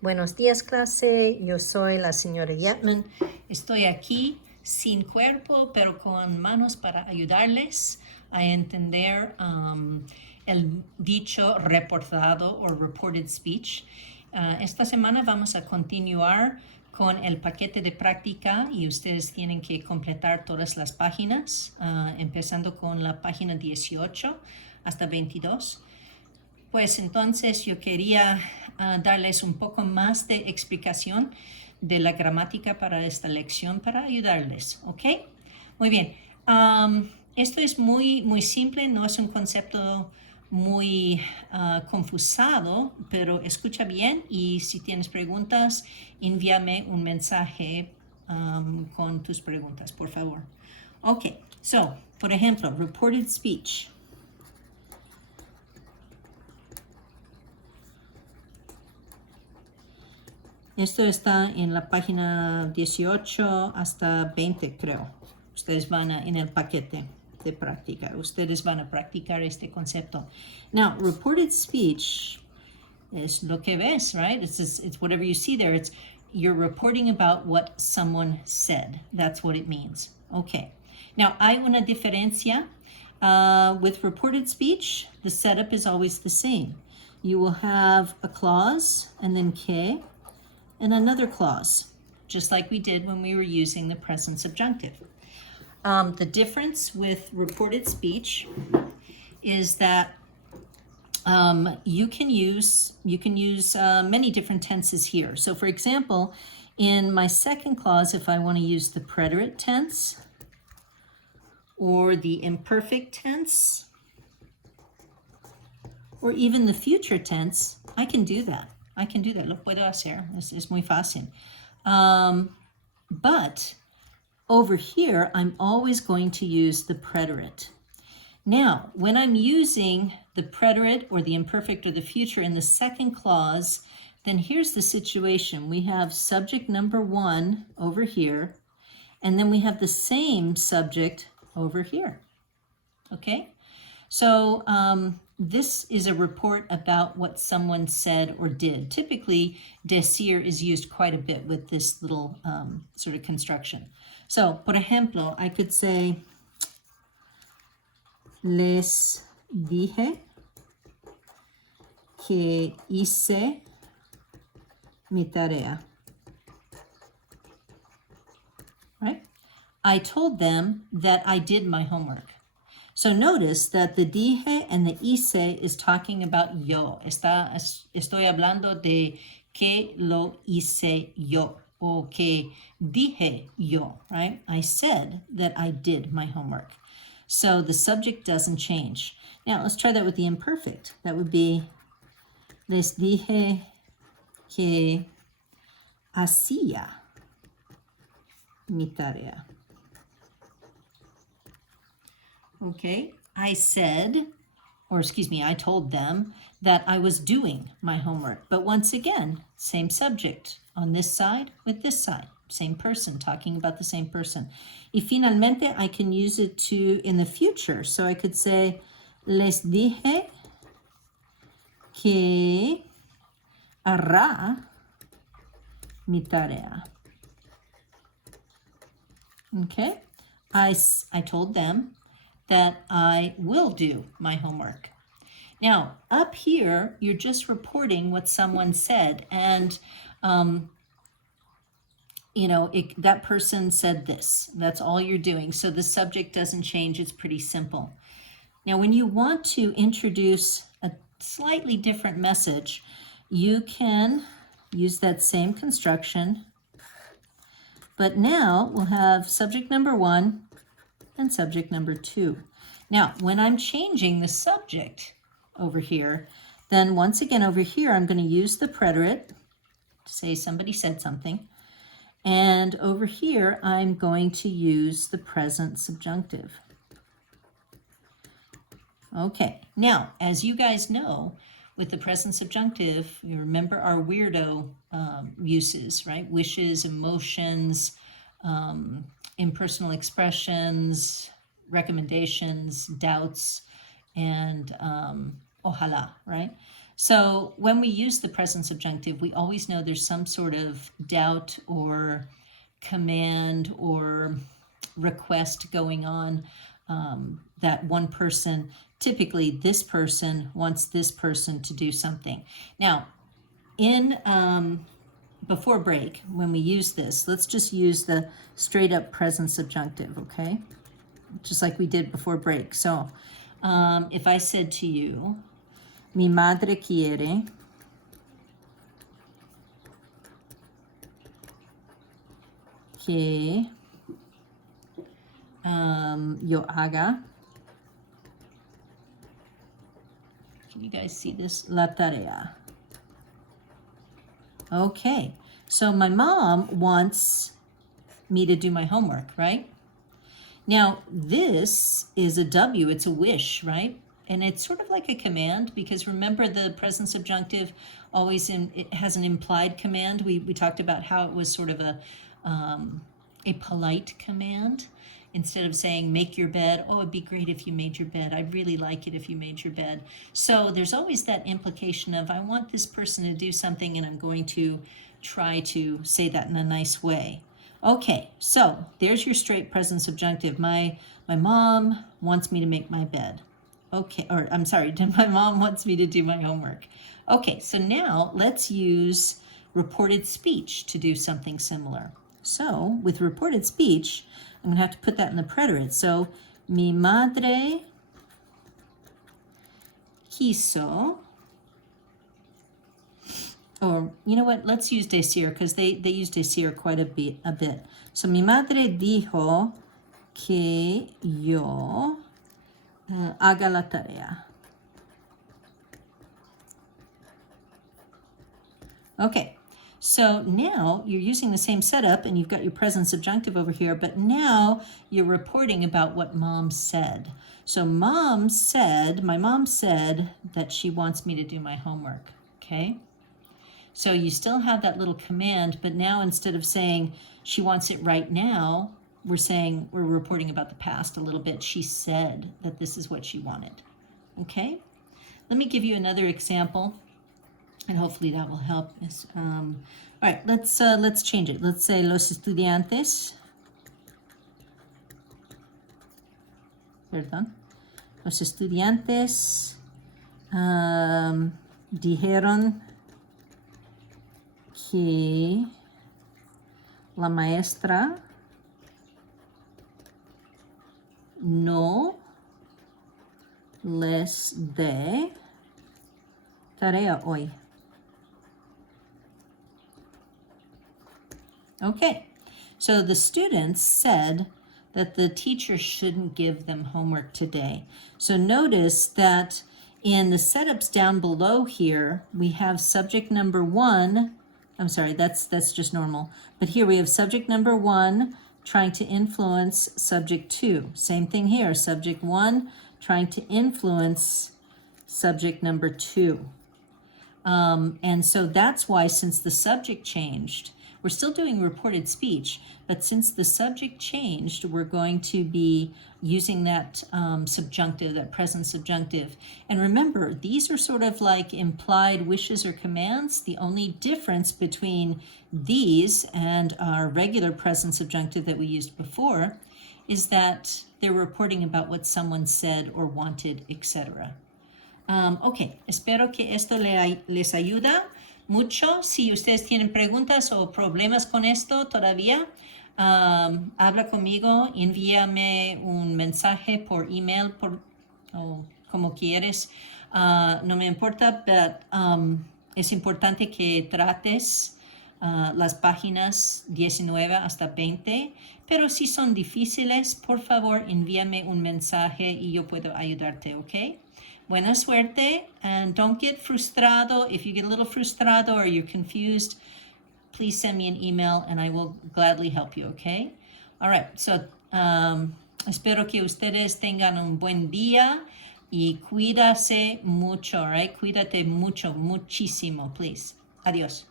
Buenos días, clase. Yo soy la señora Yetman. Estoy aquí sin cuerpo, pero con manos para ayudarles a entender el dicho reportado o reported speech. Esta semana vamos a continuar con el paquete de práctica y ustedes tienen que completar todas las páginas, empezando con la página 18 hasta 22. Pues entonces yo quería darles un poco más de explicación de la gramática para esta lección para ayudarles, ¿ok? Muy bien. Esto es muy simple, no es un concepto muy confusado, pero escucha bien y si tienes preguntas, envíame un mensaje con tus preguntas, por favor. Ok, so, por ejemplo, reported speech. Esto está en la página 18 hasta 20, creo. Ustedes van en el paquete de práctica. Ustedes van a practicar este concepto. Now, reported speech is lo que ves, right? It's whatever you see there. You're reporting about what someone said. That's what it means. Okay. Now, hay una diferencia. With reported speech, the setup is always the same. You will have a clause and then que, and another clause, just like we did when we were using the present subjunctive. The difference with reported speech is that you can use many different tenses here. So for example, in my second clause, if I want to use the preterite tense or the imperfect tense or even the future tense, I can do that. Lo puedo hacer. Es muy fácil. But over here, I'm always going to use the preterite. Now, when I'm using the preterite or the imperfect or the future in the second clause, then here's the situation. We have subject number one over here, and then we have the same subject over here. Okay? So this is a report about what someone said or did. Typically, decir is used quite a bit with this little sort of construction. So, por ejemplo, I could say, les dije que hice mi tarea. Right? I told them that I did my homework. So notice that the dije and the hice is talking about yo. Estoy hablando de que lo hice yo o que dije yo, right? I said that I did my homework. So the subject doesn't change. Now let's try that with the imperfect. That would be les dije que hacía mi tarea. Okay, I told them that I was doing my homework. But once again, same subject on this side with this side. Same person, talking about the same person. Y finalmente, I can use it in the future. So I could say, les dije que hará mi tarea. Okay, I told them that I will do my homework. Now, up here, you're just reporting what someone said, and that person said this. That's all you're doing. So the subject doesn't change. It's pretty simple. Now, when you want to introduce a slightly different message, you can use that same construction, but now we'll have subject number one and subject number two. Now, when I'm changing the subject over here, then once again over here, I'm going to use the preterite to say somebody said something. And over here, I'm going to use the present subjunctive. Okay, now, as you guys know, with the present subjunctive, you remember our weirdo uses, right? Wishes, emotions, impersonal expressions, recommendations, doubts, and ojalá, right? So when we use the present subjunctive, we always know there's some sort of doubt or command or request going on, that one person, typically this person, wants this person to do something. Now, in before break, when we use this, let's just use the straight up present subjunctive, okay? Just like we did before break. So if I said to you, mi madre quiere que yo haga, can you guys see this? La tarea. Okay, so my mom wants me to do my homework, right? Now, this is a W, it's a wish, right? And it's sort of like a command, because remember the present subjunctive always it has an implied command. We talked about how it was sort of a polite command. Instead of saying, make your bed, oh, it'd be great if you made your bed. I'd really like it if you made your bed. So there's always that implication of, I want this person to do something and I'm going to try to say that in a nice way. Okay, so there's your straight present subjunctive. My mom wants me to make my bed. Okay, or I'm sorry, my mom wants me to do my homework. Okay, so now let's use reported speech to do something similar. So with reported speech, I'm gonna have to put that in the preterite. So, mi madre quiso, or you know what, let's use decir, because they use decir quite a bit. So, mi madre dijo que yo haga la tarea. Okay. So now you're using the same setup and you've got your present subjunctive over here, but now you're reporting about what mom said. So my mom said that she wants me to do my homework, okay? So you still have that little command, but now instead of saying she wants it right now, we're reporting about the past a little bit. She said that this is what she wanted, okay? Let me give you another example. And hopefully that will help. All right, let's change it. Let's say los estudiantes. Perdón. Los estudiantes dijeron que la maestra no les dé tarea hoy. Okay, so the students said that the teacher shouldn't give them homework today. So notice that in the setups down below here, we have subject number 1. I'm sorry, that's just normal. But here we have subject number 1 trying to influence subject 2. Same thing here, subject 1 trying to influence subject number 2. And so that's why, since the subject changed, we're still doing reported speech, but since the subject changed, we're going to be using that subjunctive, that present subjunctive. And remember, these are sort of like implied wishes or commands. The only difference between these and our regular present subjunctive that we used before is that they're reporting about what someone said or wanted, etc. Ok, espero que esto les ayuda mucho. Si ustedes tienen preguntas o problemas con esto todavía, habla conmigo, envíame un mensaje por email, o como quieres. No me importa, pero es importante que trates las páginas 19 hasta 20, pero si son difíciles, por favor, envíame un mensaje y yo puedo ayudarte, ¿ok? Buena suerte, and don't get frustrado. If you get a little frustrado or you're confused, please send me an email and I will gladly help you, okay? All right, so espero que ustedes tengan un buen día y cuídase mucho, all right? Cuídate mucho, muchísimo, please. Adiós.